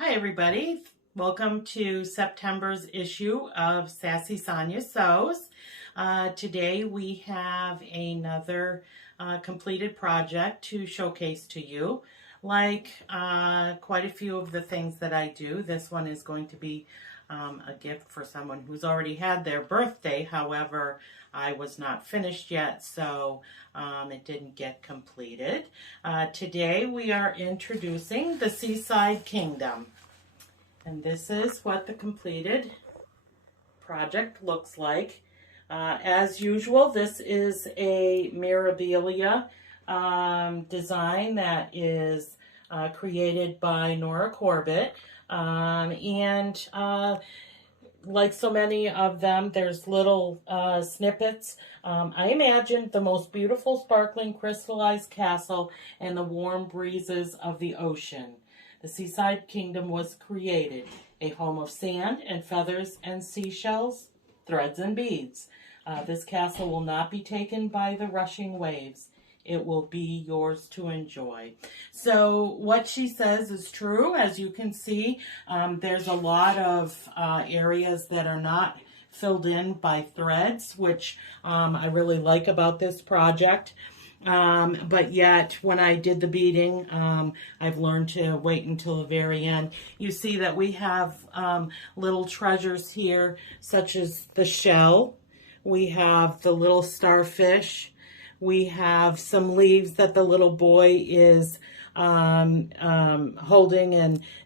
Hi everybody, welcome to September's issue of Sassy Sonya Sews. Today we have another completed project to showcase to you. Like quite a few of the things that I do, this one is going to be a gift for someone who's already had their birthday. However, I was not finished yet, so it didn't get completed. Today we are introducing the Seaside Kingdom. And this is what the completed project looks like. As usual, this is a Mirabilia design that is created by Nora Corbett. Like so many of them, there's little snippets. I imagined the most beautiful, sparkling, crystallized castle and the warm breezes of the ocean. The Seaside Kingdom was created, a home of sand and feathers and seashells, threads and beads. This castle will not be taken by the rushing waves. It will be yours to enjoy. So what she says is true. As you can see, there's a lot of areas that are not filled in by threads, which I really like about this project. But yet, when I did the beading, I've learned to wait until the very end. You see that we have little treasures here, such as the shell. We have the little starfish. We have some leaves that the little boy is holding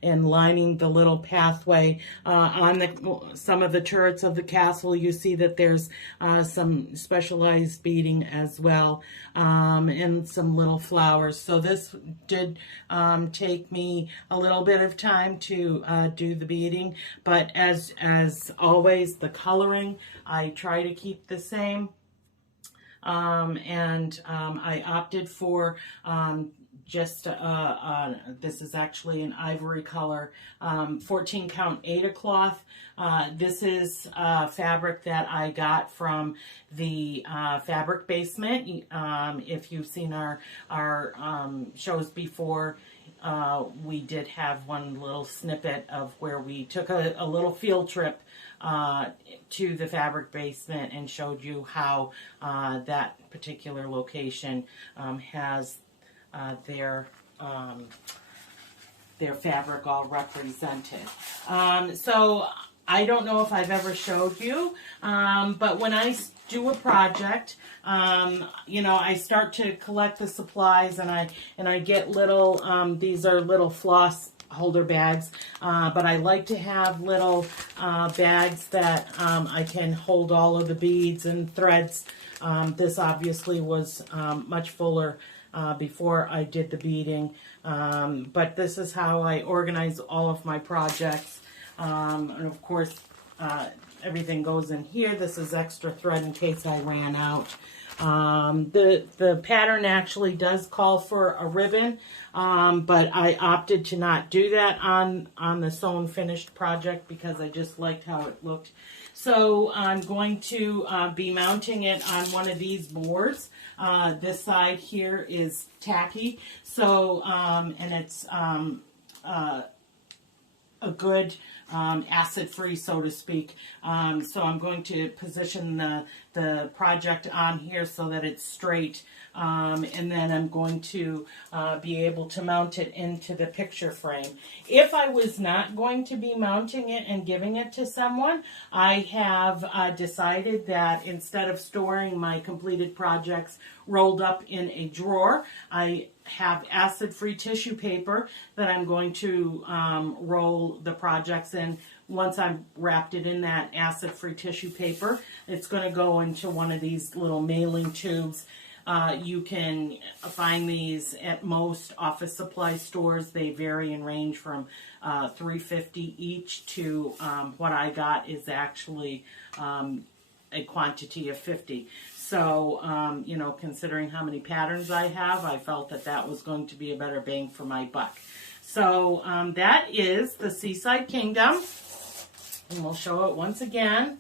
and lining the little pathway. On some of the turrets of the castle, you see that there's some specialized beading as well, and some little flowers. So this did take me a little bit of time to do the beading, but as always, the coloring I try to keep the same. I opted for this is actually an ivory color, 14 count Aida cloth. This is fabric that I got from the fabric basement. If you've seen our shows before, we did have one little snippet of where we took a little field trip to the fabric basement and showed you how that particular location has their fabric all represented. So I don't know if I've ever showed you, but when I do a project, I start to collect the supplies, and I get little. These are little floss holder bags, but I like to have little bags that I can hold all of the beads and threads. This obviously was much fuller before I did the beading, but this is how I organize all of my projects. And of course, everything goes in here. This is extra thread in case I ran out. The pattern actually does call for a ribbon, but I opted to not do that on the sewn finished project because I just liked how it looked. So I'm going to be mounting it on one of these boards. This side here is tacky, so and it's a good acid-free, so to speak. So I'm going to position the project on here so that it's straight, and then I'm going to be able to mount it into the picture frame. If I was not going to be mounting it and giving it to someone, I have decided that instead of storing my completed projects rolled up in a drawer, I have acid-free tissue paper that I'm going to roll the projects in. Once I've wrapped it in that acid-free tissue paper, it's going to go into one of these little mailing tubes. You can find these at most office supply stores. They vary and range from $3.50 each to what I got is actually a quantity of 50. So, considering how many patterns I have, I felt that that was going to be a better bang for my buck. So, that is the Seaside Kingdom. And we'll show it once again.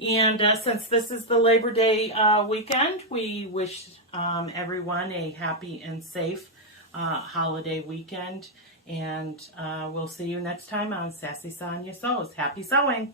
And since this is the Labor Day weekend, we wish everyone a happy and safe holiday weekend. And we'll see you next time on Sassy Sonya Sews. Happy sewing!